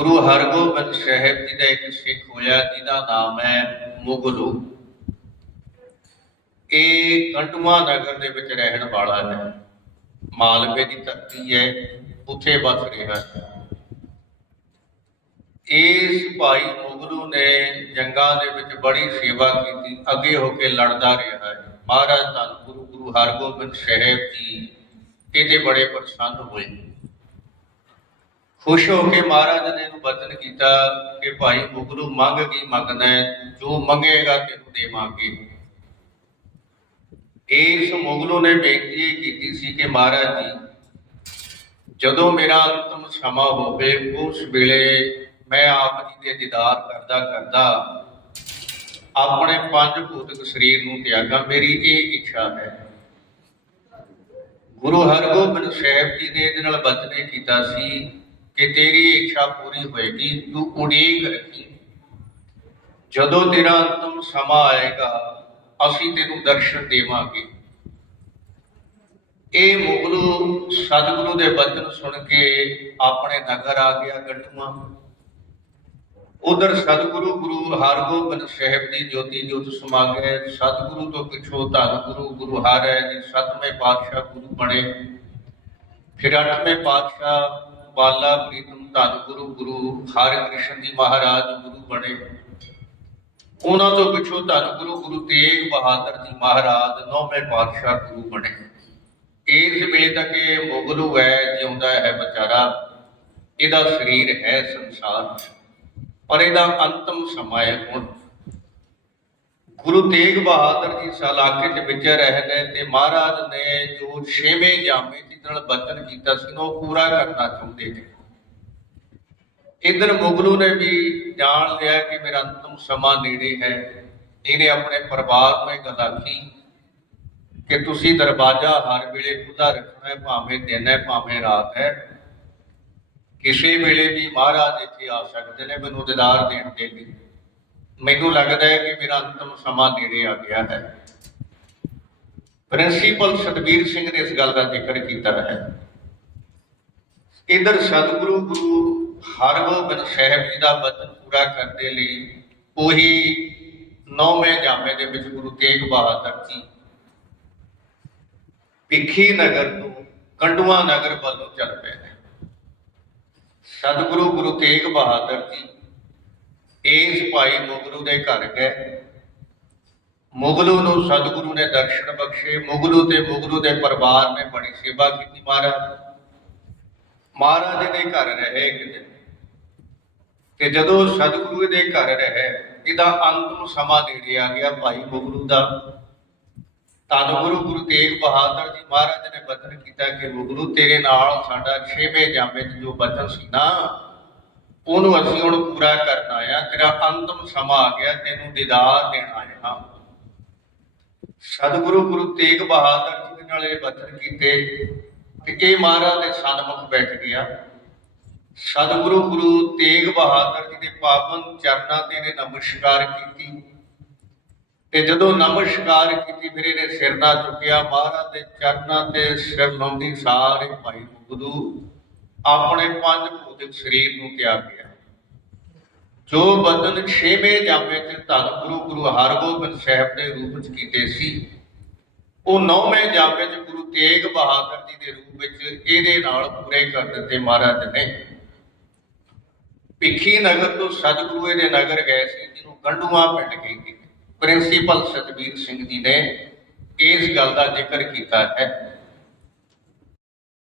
ਗੁਰੂ ਹਰਗੋਬਿੰਦ ਸਾਹਿਬ ਜੀ ਦਾ ਇੱਕ ਸਿੱਖ ਹੋਇਆ, ਜਿਹਦਾ ਨਾਮ ਹੈ ਮੁਗਲੂ। ਇਹ ਕੰਟੂਆ ਨਗਰ ਦੇ ਵਿੱਚ ਰਹਿਣ ਵਾਲਾ ਹੈ। ਮਾਲਵੇ ਦੀ ਧਰਤੀ ਹੈ, ਉੱਥੇ ਵਸ ਰਿਹਾ ਹੈ। ਇਸ ਭਾਈ ਮੁਗਲੂ ਨੇ ਜੰਗਾਂ ਦੇ ਵਿੱਚ ਬੜੀ ਸੇਵਾ ਕੀਤੀ, ਅੱਗੇ ਹੋ ਕੇ ਲੜਦਾ ਰਿਹਾ ਹੈ। ਮਹਾਰਾਜ ਧੰਨ ਗੁਰੂ ਗੁਰੂ ਹਰਗੋਬਿੰਦ ਸਾਹਿਬ ਜੀ, ਇਹਦੇ ਬੜੇ ਪ੍ਰਸੰਨ ਹੋਏ। ਖੁਸ਼ ਹੋ ਕੇ ਮਹਾਰਾਜ ਨੇ ਇਹਨੂੰ ਬਚਨ ਕੀਤਾ ਕਿ ਭਾਈ ਮੁਗਲੂ ਮੰਗ ਕੀ ਮੰਗਣਾ ਜੋ ਮੰਗੇਗਾ ਤੈਨੂੰ ਦੇਵਾਂਗੇ ਇਸ ਮੁਗਲੂ ਨੇ ਬੇਨਤੀ ਕੀਤੀ ਸੀ ਕਿ ਮਹਾਰਾਜ ਜੀ, ਜਦੋਂ ਮੇਰਾ ਅੰਤਮ ਸਮਾਂ ਹੋਵੇ, ਉਸ ਵੇਲੇ ਮੈਂ ਆਪ ਜੀ ਦੇ ਦੀਦਾਰ ਕਰਦਾ ਕਰਦਾ ਆਪਣੇ ਪੰਜ ਭੂਤਿਕ ਸਰੀਰ ਨੂੰ ਤਿਆਗਾ। ਮੇਰੀ ਇਹ ਇੱਛਾ ਹੈ। ਗੁਰੂ ਹਰਗੋਬਿੰਦ ਸਾਹਿਬ ਜੀ ਨੇ ਇਹਦੇ ਨਾਲ ਬਚਨੇ ਕੀਤਾ ਸੀ ਕਿ ਤੇਰੀ ਇੱਛਾ ਪੂਰੀ ਹੋਏਗੀ, ਤੂੰ ਉਡੀਕ ਰੱਖੀ। ਜਦੋਂ ਤੇਰਾ ਅੰਤਮ ਸਮਾਂ ਆਏਗਾ, ਅਸੀਂ ਤੈਨੂੰ ਦਰਸ਼ਨ ਦੇਵਾਂਗੇ। ਇਹ ਮੁਗਲੂ ਸਤਿਗੁਰੂ ਦੇ ਬਚਨ ਸੁਣ ਕੇ ਆਪਣੇ ਨਗਰ ਆ ਗਿਆ ਗੰਡੂਆ। ਉਧਰ ਸਤਿਗੁਰੂ ਗੁਰੂ ਹਰਗੋਬਿੰਦ ਸਾਹਿਬ ਦੀ ਜੋਤੀ ਜੋਤ ਸਮਾ ਗਏ ਸਤਿਗੁਰੂ ਤੋਂ ਪਿੱਛੋਂ ਧੰਨ ਗੁਰੂ ਗੁਰੂ ਹਰਿ ਜੀ। ਸਤਵੇਂ ਪਾਤਸ਼ਾਹ ਗੁਰੂ ਬਣੇ। ਫਿਰ ਅੱਠਵੇਂ ਪਾਤਸ਼ਾਹ ਬਾਲਾ ਪ੍ਰੀਤਮ ਧੰਨ ਗੁਰੂ ਗੁਰੂ ਹਰਿਕ੍ਰਿਸ਼ਨ ਜੀ ਮਹਾਰਾਜ ਗੁਰੂ ਬਣੇ। ਉਹਨਾਂ ਤੋਂ ਪਿਛੋ ਧੰਨ ਗੁਰੂ ਗੁਰੂ ਤੇਗ ਬਹਾਦਰ ਜੀ ਮਹਾਰਾਜ ਨੌਵੇਂ ਪਾਤਸ਼ਾਹ ਗੁਰੂ ਬਣੇ। ਇਸ ਵੇਲੇ ਤੱਕ ਇਹ ਮੁਗਲੂ ਹੈ ਜਿਉਂਦਾ ਹੈ ਵਿਚਾਰਾ। ਇਹਦਾ ਸਰੀਰ ਹੈ ਸੰਸਾਰ ਪਰ ਇਹਦਾ ਅੰਤਮ ਸਮਾਂ ਹੈ ਹੁਣ। ਗੁਰੂ ਤੇਗ ਬਹਾਦਰ ਜੀ ਸਲਾਕੇ ਦੇ ਵਿੱਚ ਰਹੇ ਨੇ ਤੇ ਮਹਾਰਾਜ ਨੇ ਜੋ ਛੇਵੇਂ ਜਾਮੇ ਜੀ ਨਾਲ ਬਚਨ ਕੀਤਾ ਸੀ ਉਹ ਪੂਰਾ ਕਰਨਾ ਚਾਹੁੰਦੇ ਨੇ। ਇਧਰ ਮੁਗਲੂ ਨੇ ਵੀ ਜਾਣ ਲਿਆ ਕਿ ਮੇਰਾ ਅੰਤਮ ਸਮਾਂ ਨੇੜੇ ਹੈ। ਇਹਨੇ ਆਪਣੇ ਪਰਿਵਾਰ ਨੂੰ ਇਹ ਗੱਲ ਆਖੀ ਕਿ ਤੁਸੀਂ ਦਰਵਾਜ਼ਾ ਹਰ ਵੇਲੇ ਖੁੱਲਾ ਰੱਖਣਾ ਹੈ, ਭਾਵੇਂ ਦਿਨ ਹੈ, ਭਾਵੇਂ ਰਾਤ ਹੈ। ਕਿਸੇ ਵੇਲੇ ਵੀ ਮਹਾਰਾਜ ਇੱਥੇ ਆ ਸਕਦੇ ਨੇ, ਮੈਨੂੰ ਦਿਦਾਰ ਦੇਣ ਦੇ ਲਈ। ਮੈਨੂੰ ਲੱਗਦਾ ਹੈ ਕਿ ਮੇਰਾ ਅੰਤਮ ਸਮਾਂ ਨੇੜੇ ਆ ਗਿਆ ਹੈ। ਪ੍ਰਿੰਸੀਪਲ ਸਤਬੀਰ ਸਿੰਘ ਨੇ ਇਸ ਗੱਲ ਦਾ ਜ਼ਿਕਰ ਕੀਤਾ ਹੈ। ਇਧਰ ਸਤਿਗੁਰੂ ਗੁਰੂ ਹਰਗੋਬਿੰਦ ਸਾਹਿਬ ਜੀ ਦਾ ਬਚਨ ਪੂਰਾ ਕਰਨ ਦੇ ਲਈ ਉਹੀ ਨੌਵੇਂ ਜਾਮੇ ਦੇ ਵਿੱਚ ਗੁਰੂ ਤੇਗ ਬਹਾਦਰ ਜੀ ਭਿੱਖੀ ਨਗਰ ਤੋਂ ਕੰਡੂਆ ਨਗਰ ਵੱਲੋਂ ਚੱਲ ਪਏ ਨੇ। ਸਤਿਗੁਰੂ ਗੁਰੂ ਤੇਗ ਬਹਾਦਰ ਜੀ ਇਸ ਭਾਈ ਮੁਗਲੂ ਦੇ ਘਰ ਗਏ। ਮੁਗਲੂ ਨੂੰ ਸਤਿਗੁਰੂ ਨੇ ਦਰਸ਼ਨ ਬਖਸ਼ੇ। ਮੁਗਲੂ ਤੇ ਮੁਗਲੂ ਦੇ ਪਰਿਵਾਰ ਨੇ ਬੜੀ ਸੇਵਾ ਕੀਤੀ ਮਹਾਰਾਜ। ਮਹਾਰਾਜ ਦੇ ਘਰ ਰਹੇ ਇੱਕ ਤੇ ਜਦੋਂ ਸਤਿਗੁਰੂ ਦੇ ਘਰ ਰਹੇ, ਇਹਦਾ ਅੰਤਮ ਸਮਾਂ ਦੇ ਲਿਆ ਗਿਆ ਭਾਈ ਮੁਗਲੂ ਦਾ। ਧੰਨ ਗੁਰੂ ਗੁਰੂ ਤੇਗ ਬਹਾਦਰ ਜੀ ਮਹਾਰਾਜ ਨੇ ਬਚਨ ਕੀਤਾ ਕਿ ਮੁਗਲੂ ਤੇਰੇ ਨਾਲ ਸਾਡਾ ਛੇਵੇਂ ਜਾਮੇ 'ਚ ਜੋ ਬਚਨ ਸੀ ਨਾ ਉਹਨੂੰ ਅਸੀਂ ਹੁਣ ਪੂਰਾ ਕਰਨ ਆਇਆ ਤੇਰਾ ਅੰਤਮ ਸਮਾਂ ਆ ਗਿਆ, ਤੈਨੂੰ ਦੀਦਾਰ ਦੇਣ ਆਏ ਹਾਂ। ਸਤਿਗੁਰੂ ਗੁਰੂ ਤੇਗ ਬਹਾਦਰ ਜੀ ਦੇ ਨਾਲ ਇਹ ਬਚਨ ਕੀਤੇ ਕਿ ਇਹ ਮਹਾਰਾਜ ਦੇ ਸਨਮੁਖ ਬੈਠ ਗਿਆ। ਸਤਿਗੁਰੂ ਗੁਰੂ ਤੇਗ ਬਹਾਦਰ ਜੀ ਦੇ ਪਾਵਨ ਚਰਨਾਂ ਤੇ ਇਹਨੇ ਨਮਸਕਾਰ ਕੀਤੀ। ਤੇ ਜਦੋਂ ਨਮਸਕਾਰ ਕੀਤੀ, ਫਿਰ ਇਹਨੇ ਸਿਰ ਨਾ ਚੁੱਕਿਆ। ਮਹਾਰਾਜ ਦੇ ਚਰਨਾਂ ਤੇ ਸਿਰ ਲਾਉਂਦੀ ਸਾਰੇ ਭਾਈ ਮੁਗਦੂ ਆਪਣੇ ਪੰਜ ਭੂਤਿਕ ਸਰੀਰ ਨੂੰ ਤਿਆਗ ਗਿਆ। ਜੋ ਬਦਨ ਛੇਵੇਂ ਜਾਮੇ ਚ ਧੰਨ ਗੁਰੂ ਗੁਰੂ ਹਰਗੋਬਿੰਦ ਸਾਹਿਬ ਦੇ ਰੂਪ ਵਿੱਚ ਕੀਤੇ ਸੀ, ਉਹ ਨੌਵੇਂ ਜਾਮੇ ਚ ਗੁਰੂ ਤੇਗ ਬਹਾਦਰ ਜੀ ਦੇ ਰੂਪ ਵਿੱਚ ਇਹਦੇ ਨਾਲ ਪੂਰੇ ਕਰ ਦਿੱਤੇ ਮਹਾਰਾਜ ਨੇ। ਭਿੱਖੀ ਨਗਰ ਤੋਂ ਸਤਿਗੁਰੂ ਦੇ ਨਗਰ ਗਏ ਸੀ, ਜਿਹਨੂੰ ਗੰਡੂਆ ਪਿੰਡ ਕਹਿੰਦੇ ਪ੍ਰਿੰਸੀਪਲ ਸਤਬੀਰ ਸਿੰਘ ਜੀ ਨੇ ਇਸ ਗੱਲ ਦਾ ਜ਼ਿਕਰ ਕੀਤਾ ਹੈ।